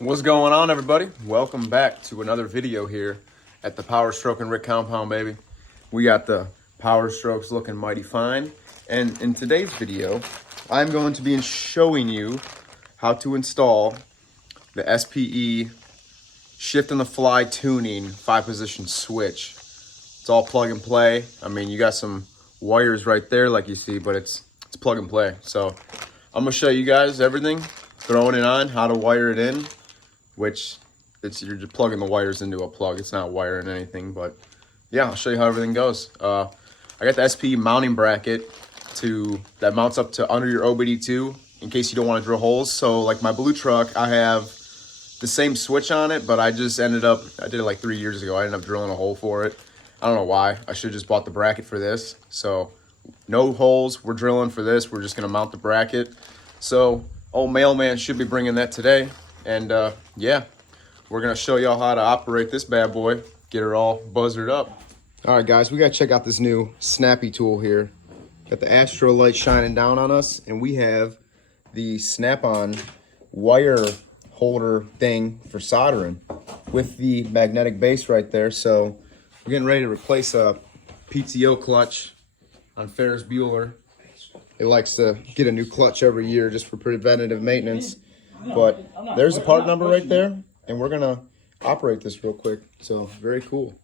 What's going on, everybody? Welcome back to another video here at the Powerstroke and Rick compound, baby. We got the Powerstrokes looking mighty fine. And in today's video, I'm going to be showing you how to install the SPE shift on the fly tuning 5-position switch. It's all plug and play. I mean, you got some wires right there like you see, but it's plug and play. So I'm gonna show you guys everything, throwing it on, how to wire it in, which you're just plugging the wires into a plug. It's not wiring anything, but yeah, I'll show you how everything goes. I got the SPE mounting bracket that mounts up to under your OBD2 in case you don't want to drill holes. So like my blue truck, I have the same switch on it, but I did it like 3 years ago. I ended up drilling a hole for it. I don't know why. I should have just bought the bracket for this. So no holes, we're drilling for this. We're just gonna mount the bracket. So old mailman should be bringing that today. And yeah, we're gonna show y'all how to operate this bad boy, get her all buzzered up. All right, guys, we gotta check out this new snappy tool here. Got the Astro light shining down on us, and we have the snap-on wire holder thing for soldering with the magnetic base right there. So we're getting ready to replace a PTO clutch on Ferris Bueller. It likes to get a new clutch every year just for preventative maintenance. But there's the part number right there, and we're gonna operate this real quick. So very cool.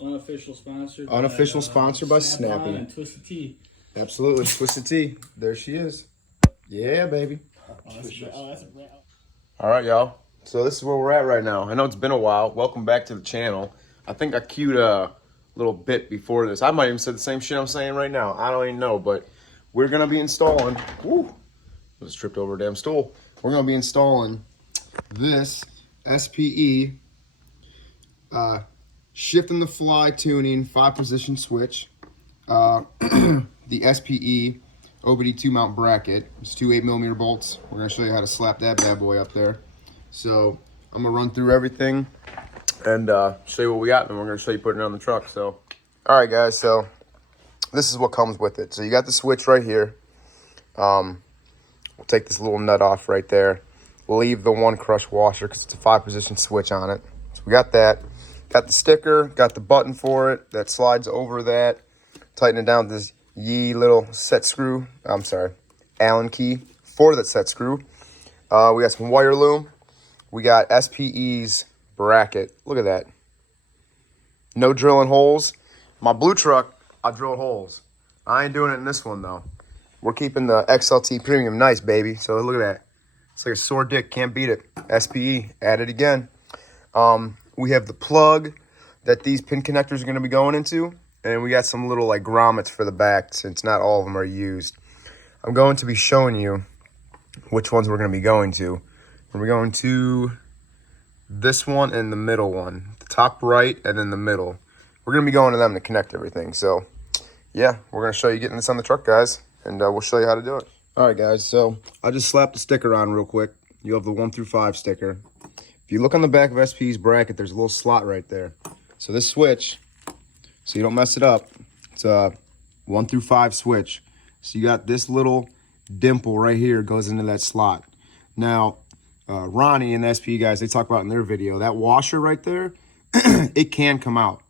Unofficial sponsor. Unofficial sponsor by Snappy. And Twisted Tea. Absolutely, Twisted Tea. There she is. Yeah, baby. All right, y'all. So this is where we're at right now. I know it's been a while. Welcome back to the channel. I think I queued a little bit before this. I might even said the same shit I'm saying right now. I don't even know, but we're gonna be installing. Woo! Just tripped over a damn stool. We're going to be installing this SPE shift in the fly tuning 5-position switch, the SPE OBD2 mount bracket. It's 2 8mm bolts. We're going to show you how to slap that bad boy up there. So I'm going to run through everything and show you what we got, and we're going to show you putting it on the truck. So, all right, guys, so this is what comes with it. So you got the switch right here. We'll take this little nut off right there. Leave the one crush washer because it's a 5-position switch on it. So we got that. Got the sticker, got the button for it that slides over that. Tighten it down with this little set screw. I'm sorry, Allen key for that set screw. We got some wire loom. We got SPE's bracket. Look at that. No drilling holes. My blue truck, I drilled holes. I ain't doing it in this one though. We're keeping the XLT Premium nice, baby. So look at that. It's like a sore dick. Can't beat it. SPE. Add it again. We have the plug that these pin connectors are going to be going into. And we got some little like grommets for the back since not all of them are used. I'm going to be showing you which ones we're going to be going to. We're going to this one and the middle one. The top right and then the middle. We're going to be going to them to connect everything. So yeah, we're going to show you getting this on the truck, guys. And we'll show you how to do it. All right, guys, so I just slapped the sticker on real quick. You have the 1 through 5 sticker. If you look on the back of SPE's bracket, there's a little slot right there. So this switch, so you don't mess it up, it's a 1 through 5 switch. So you got this little dimple right here goes into that slot. Now, Ronnie and the SPE guys, they talk about in their video, that washer right there, it can come out.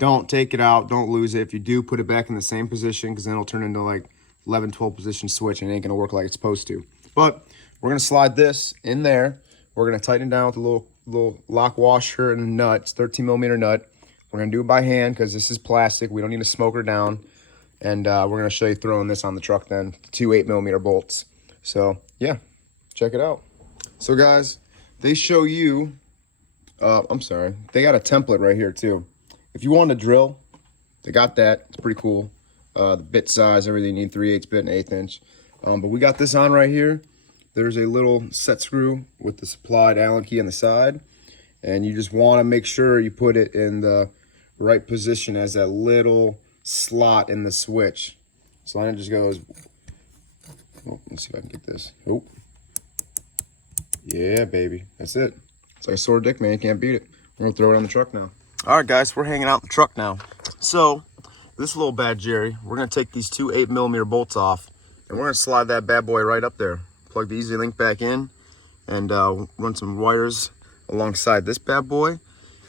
Don't take it out. Don't lose it. If you do, put it back in the same position because then it'll turn into like 11, 12 position switch and it ain't going to work like it's supposed to. But we're going to slide this in there. We're going to tighten it down with a little lock washer and a nut. It's 13mm nut. We're going to do it by hand because this is plastic. We don't need to smoke her down. And we're going to show you throwing this on the truck then. 2 8mm bolts. So, yeah, check it out. So, guys, they show you, I'm sorry, they got a template right here too. If you want to drill, they got that. It's pretty cool. The bit size, everything you need, 3/8 bit and 1/8 inch. But we got this on right here. There's a little set screw with the supplied Allen key on the side. And you just want to make sure you put it in the right position as that little slot in the switch. So then it just goes, oh, let's see if I can get this. Oh, yeah, baby. That's it. It's like a sore dick, man. You can't beat it. We're going to throw it on the truck now. All right, guys, we're hanging out in the truck now. So this little bad Jerry, we're going to take these 2 8mm bolts off, and we're going to slide that bad boy right up there. Plug the easy link back in, and run some wires alongside this bad boy.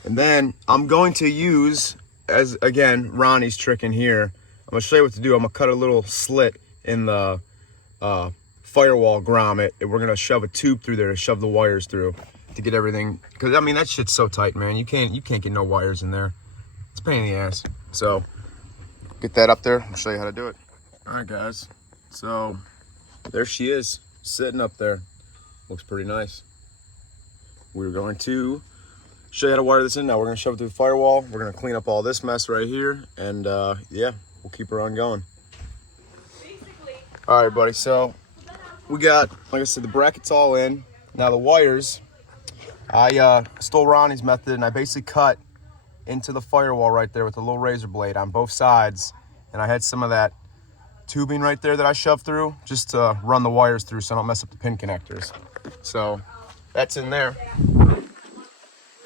And then I'm going to use, as again, Ronnie's trick in here. I'm gonna show you what to do. I'm gonna cut a little slit in the firewall grommet, and we're gonna shove a tube through there to shove the wires through to get everything. Because I mean that shit's so tight, man. You can't get no wires in there. It's a pain in the ass. So get that up there. I'll show you how to do it. All right, guys. So there she is, sitting up there. Looks pretty nice. We're going to show you how to wire this in now. We're gonna shove it through the firewall. We're gonna clean up all this mess right here, and yeah, we'll keep her on going. All right, buddy. So we got, like I said, the brackets all in. Now the wires, I stole Ronnie's method, and I basically cut into the firewall right there with a little razor blade on both sides, and I had some of that tubing right there that I shoved through just to run the wires through so I don't mess up the pin connectors. So that's in there.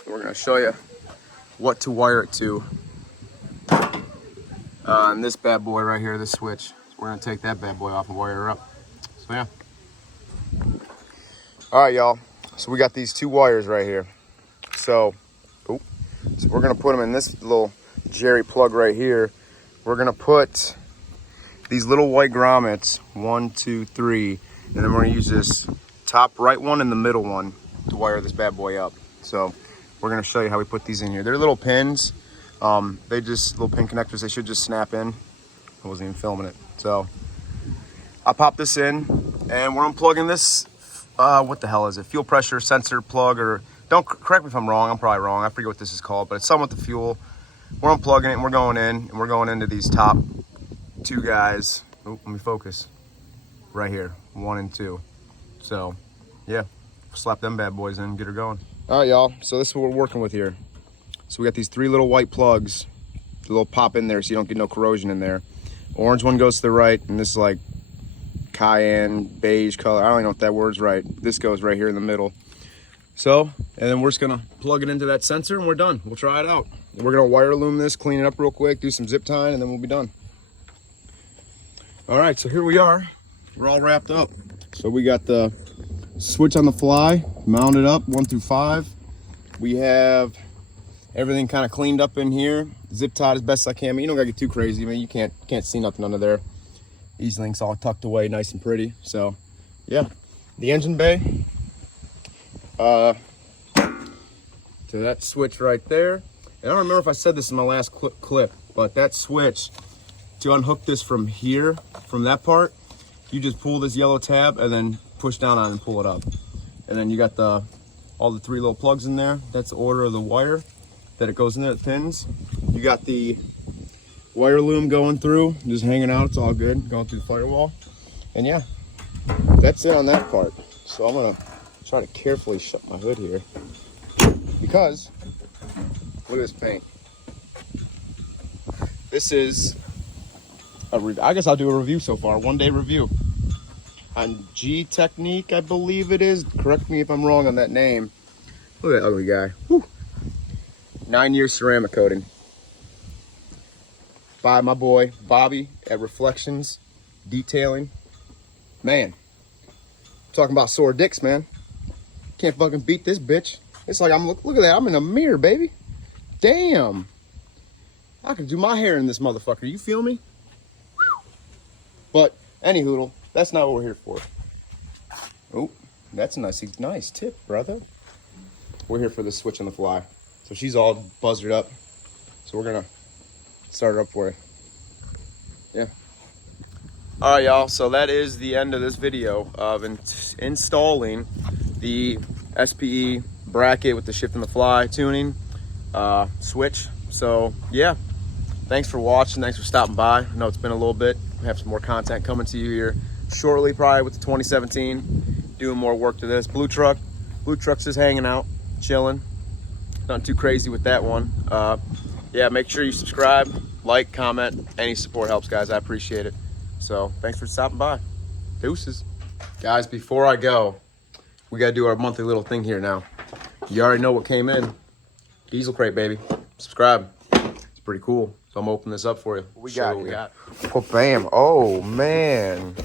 We're gonna show you what to wire it to. And this bad boy right here, this switch. So we're gonna take that bad boy off and wire her up. So yeah. All right, y'all. So we got these two wires right here. So we're gonna put them in this little jerry plug right here. We're gonna put these little white grommets, 1, 2, 3, and then we're gonna use this top right one and the middle one to wire this bad boy up. So we're gonna show you how we put these in here. They're little pins. They just little pin connectors. They should just snap in. I wasn't even filming it. So I'll pop this in, and we're unplugging this. What the hell is it? Fuel pressure sensor plug, or don't correct me if I'm wrong. I'm probably wrong. I forget what this is called, but it's something with the fuel. We're unplugging it, and we're going in, and we're going into these top two guys. Oh, let me focus. Right here, 1 and 2. So yeah, slap them bad boys in and get her going. All right, y'all. So this is what we're working with here. So we got these 3 little white plugs. A little pop in there so you don't get no corrosion in there. Orange one goes to the right, and this is like cayenne beige color. I don't even know if that word's right. This goes right here in the middle. So, and then we're just gonna plug it into that sensor, and we're done. We'll try it out. We're gonna wire loom this, clean it up real quick, do some zip tying, and then we'll be done. All right, so here we are. We're all wrapped up. So we got the switch on the fly, mounted up 1 through 5. We have everything kind of cleaned up in here, zip tied as best I can. I mean, you don't gotta get too crazy. I mean, you can't see nothing under there. These links all tucked away nice and pretty. So yeah, the engine bay to that switch right there. And I don't remember if I said this in my last clip, but that switch, to unhook this from here, from that part, you just pull this yellow tab and then push down on it and pull it up. And then you got all the 3 little plugs in there. That's the order of the wire that it goes in there, the pins. You got the wire loom going through, just hanging out. It's all good, going through the firewall. And yeah, that's it on that part. So I'm gonna try to carefully shut my hood here, because look at this paint. This is I guess I'll do a review so far, 1-day review on G Technique, I believe it is. Correct me if I'm wrong on that name. Look at that ugly guy. Whew. 9-year ceramic coating by my boy Bobby at Reflections Detailing. Man, talking about sore dicks, man. Can't fucking beat this bitch. It's like look at that. I'm in a mirror, baby. Damn. I can do my hair in this motherfucker. You feel me? But anywho, that's not what we're here for. Oh, that's a nice tip, brother. We're here for the switch on the fly. So she's all buzzed up. So we're gonna start her up for you. Yeah. All right, y'all. So that is the end of this video of installing the SPE bracket with the shift on the fly tuning switch. So yeah, thanks for watching. Thanks for stopping by. I know it's been a little bit. We have some more content coming to you here shortly, probably with the 2017. Doing more work to this. Blue Truck's just hanging out, chilling. Nothing too crazy with that one. Yeah, make sure you subscribe, like, comment. Any support helps, guys. I appreciate it. So thanks for stopping by. Deuces. Guys, before I go, we got to do our monthly little thing here now. You already know what came in. Diesel crate, baby. Subscribe. It's pretty cool. So I'm opening this up for you. What we got? Oh, bam. Oh, man.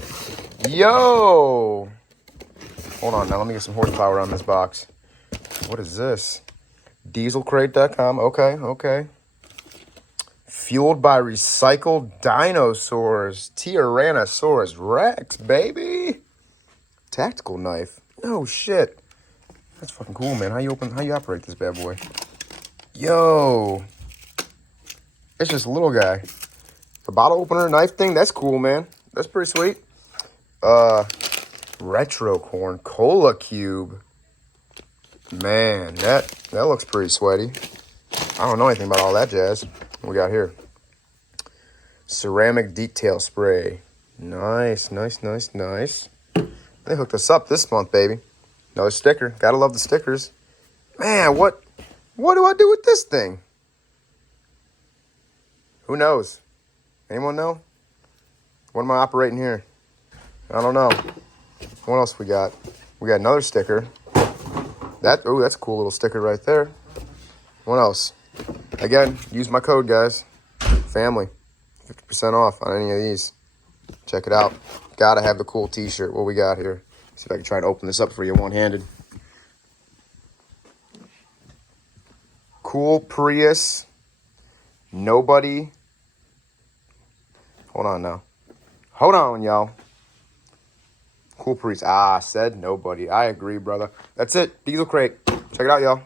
Yo. Hold on now. Let me get some horsepower on this box. What is this? Dieselcrate.com. Okay. Fueled by recycled dinosaurs. Tyrannosaurus Rex, baby. Tactical knife. No shit. That's fucking cool, man. How you operate this bad boy? Yo. It's just a little guy. The bottle opener knife thing, that's cool, man. That's pretty sweet. Retro corn cola cube. Man, that looks pretty sweaty. I don't know anything about all that jazz. What we got here? Ceramic detail spray. Nice. They hooked us up this month, baby. Another sticker. Gotta love the stickers. Man, what do I do with this thing? Who knows? Anyone know? What am I operating here? I don't know. What else we got? We got another sticker. That's a cool little sticker right there. What else? Again, use my code, guys. Family. 50% off on any of these. Check it out. Gotta have the cool t-shirt. What we got here? See if I can try and open this up for you one-handed. Cool Prius. Nobody. Hold on now. Hold on, y'all. Cool Prius. Said nobody. I agree, brother. That's it. Diesel Crate. Check it out, y'all.